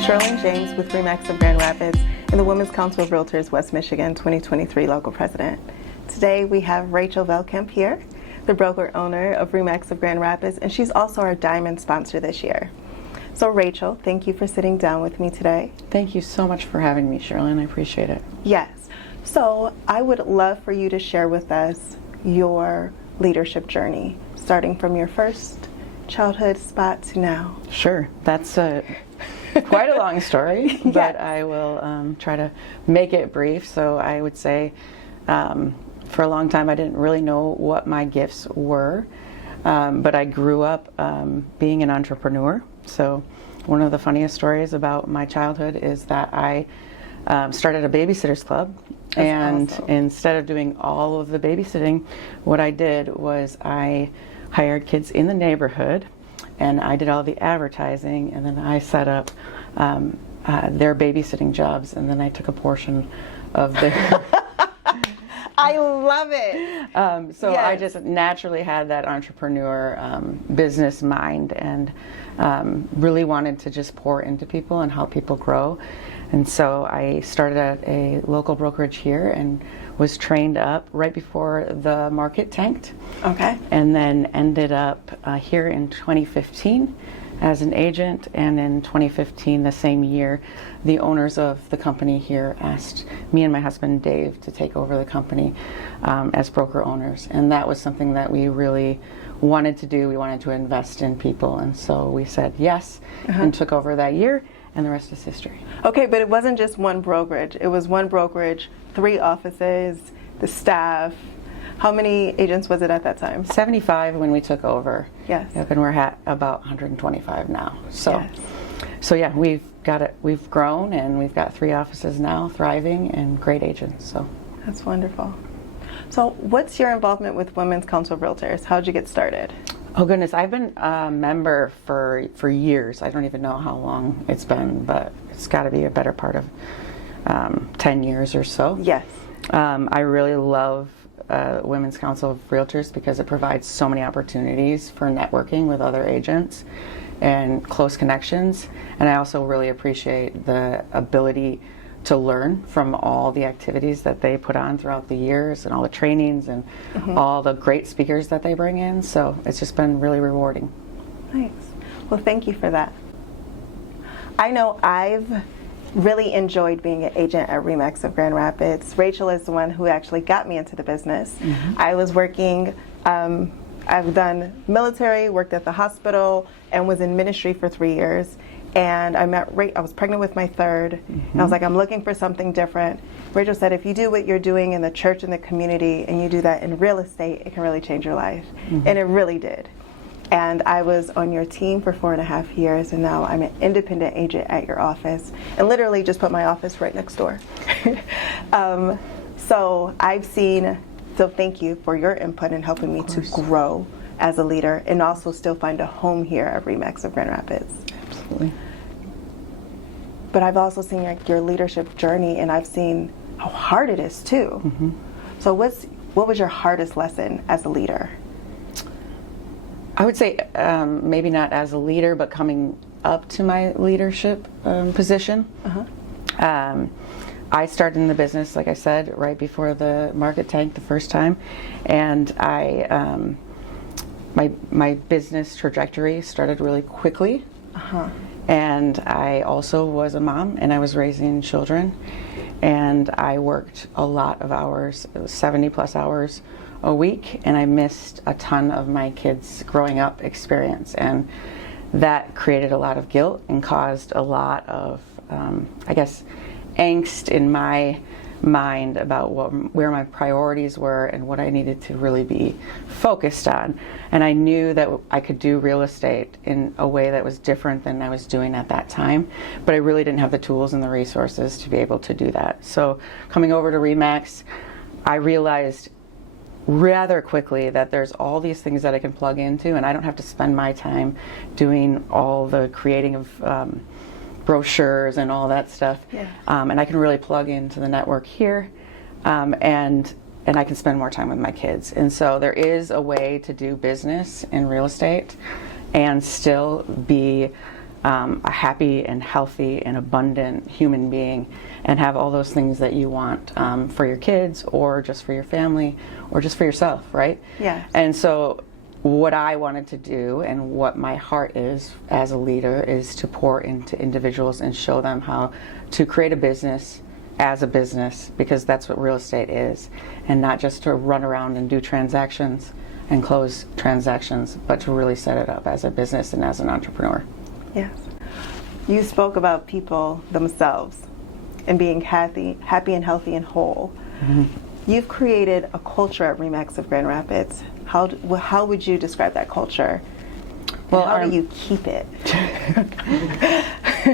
Sherlynn James with Remax of Grand Rapids and the Women's Council of Realtors West Michigan 2023 local president. Today we have Rachael Veldkamp here, the broker owner of Remax of Grand Rapids, and she's also our diamond sponsor this year. So Rachael, thank you for sitting down with me today. Thank you so much for having me, Sherlynn. I appreciate it. Yes. So I would love for you to share with us your leadership journey, starting from your first childhood spot to now. Sure. That's quite a long story, but Yes. I will try to make it brief. So I would say for a long time I didn't really know what my gifts were, but I grew up being an entrepreneur. So one of the funniest stories about my childhood is that I started a babysitter's club. That's and awesome. Instead of doing all of the babysitting, what I did was I hired kids in the neighborhood, and I did all the advertising, and then I set up their babysitting jobs, and then I took a portion of their I love it. so Yes. I just naturally had that entrepreneur business mind, and really wanted to just pour into people and help people grow. And so I started at a local brokerage here and was trained up right before the market tanked. Okay. And then ended up here in 2015 as an agent, and in 2015, the same year, the owners of the company here asked me and my husband Dave to take over the company as broker owners, and that was something that we really wanted to do. We wanted to invest in people, and so we said yes and took over that year, and the rest is history. Okay, but it wasn't just one brokerage. It was one brokerage, 3 offices, the staff. How many agents was it at that time? 75 when we took over. Yes. Yep, and we're at about 125 now. So, Yes. so yeah, we've got it. We've grown, and we've got 3 offices now, thriving, and great agents. So, That's wonderful. So what's your involvement with Women's Council of Realtors? How'd you get started? oh goodness, I've been a member for years. I don't even know how long it's been, but it's got to be a better part of 10 years or so. Yes. I really love Women's Council of Realtors because it provides so many opportunities for networking with other agents and close connections. And I also really appreciate the ability to learn from all the activities that they put on throughout the years, and all the trainings, and all the great speakers that they bring in. So it's just been really rewarding. Nice. Well, thank you for that. I know I've really enjoyed being an agent at Remax of Grand Rapids. Rachael is the one who actually got me into the business. I was working, I've done military, worked at the hospital, and was in ministry for 3 years. And I was pregnant with my third, and I was like, I'm looking for something different. Rachael said, if you do what you're doing in the church and the community, and you do that in real estate, it can really change your life. And it really did. And I was on your team for 4.5 years, and now I'm an independent agent at your office, and literally just put my office right next door. So thank you for your input in helping me to grow as a leader, and also still find a home here at Remax of Grand Rapids. Absolutely. But I've also seen your leadership journey, and I've seen how hard it is too. So what was your hardest lesson as a leader? I would say maybe not as a leader, but coming up to my leadership position. I started in the business, like I said, right before the market tanked the first time, and my business trajectory started really quickly. And I also was a mom, and I was raising children, and I worked a lot of hours. It was 70+ hours a week, and I missed a ton of my kids' growing up experience, and that created a lot of guilt and caused a lot of I guess angst in my mind about where my priorities were and what I needed to really be focused on. And I knew that I could do real estate in a way that was different than I was doing at that time, but I really didn't have the tools and the resources to be able to do that. So coming over to Remax, I realized rather quickly that there's all these things that I can plug into, and I don't have to spend my time doing all the creating of brochures and all that stuff. And I can really plug into the network here, and I can spend more time with my kids. And so there is a way to do business in real estate and still be a happy and healthy and abundant human being, and have all those things that you want for your kids, or just for your family, or just for yourself, right? Yeah. And so what I wanted to do, and what my heart is as a leader, is to pour into individuals and show them how to create a business as a business, because that's what real estate is, and not just to run around and do transactions and close transactions, but to really set it up as a business and as an entrepreneur. Yes. You spoke about people themselves and being happy and healthy and whole. Mm-hmm. You've created a culture at Remax of Grand Rapids. How would you describe that culture? Well, how do you keep it?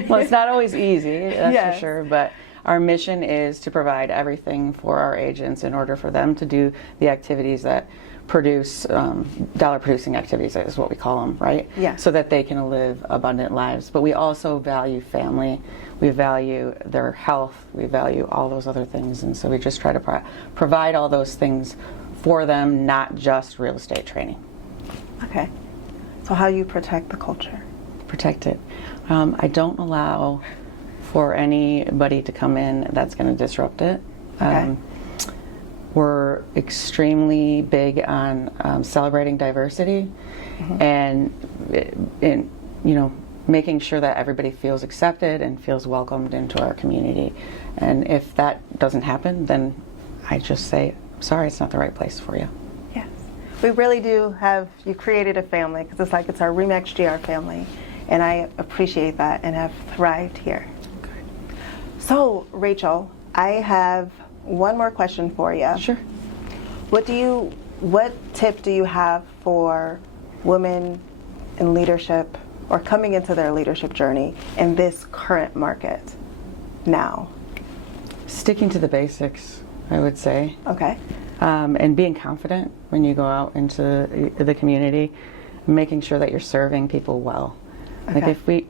Well, it's not always easy, that's Yes. for sure, but our mission is to provide everything for our agents in order for them to do the activities that produce, dollar producing activities is what we call them, right? Yeah. So that they can live abundant lives. But we also value family, we value their health, we value all those other things, and so we just try to provide all those things for them, not just real estate training. Okay. So how do you protect the culture? Protect it. I don't allow for anybody to come in that's going to disrupt it. Okay. We're extremely big on celebrating diversity, and making sure that everybody feels accepted and feels welcomed into our community. And if that doesn't happen, then I just say, sorry, it's not the right place for you. Yes. We really do have, you created a family, because it's like it's our Remax GR family, and I appreciate that and have thrived here. Okay. So, Rachael, I have one more question for you. Sure. What tip do you have for women in leadership, or coming into their leadership journey in this current market now? Sticking to the basics, I would say. Okay. And being confident when you go out into the community, making sure that you're serving people well. Okay. Like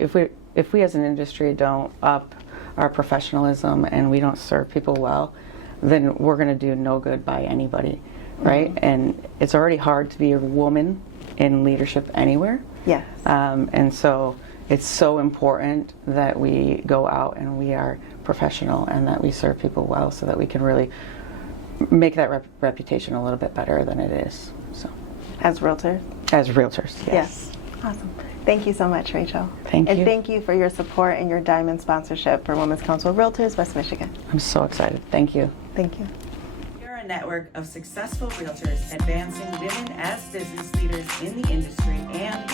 if we as an industry don't up our professionalism and we don't serve people well, then we're going to do no good by anybody, right? Mm-hmm. And it's already hard to be a woman in leadership anywhere. Yes. And so it's so important that we go out and we are professional and that we serve people well, so that we can really make that reputation a little bit better than it is. So, As realtors? as realtors, yes. Awesome. Thank you so much, Rachael. Thank you. And thank you for your support and your Diamond sponsorship for Women's Council of Realtors, West Michigan. I'm so excited. Thank you. Thank you. We're a network of successful realtors advancing women as business leaders in the industry and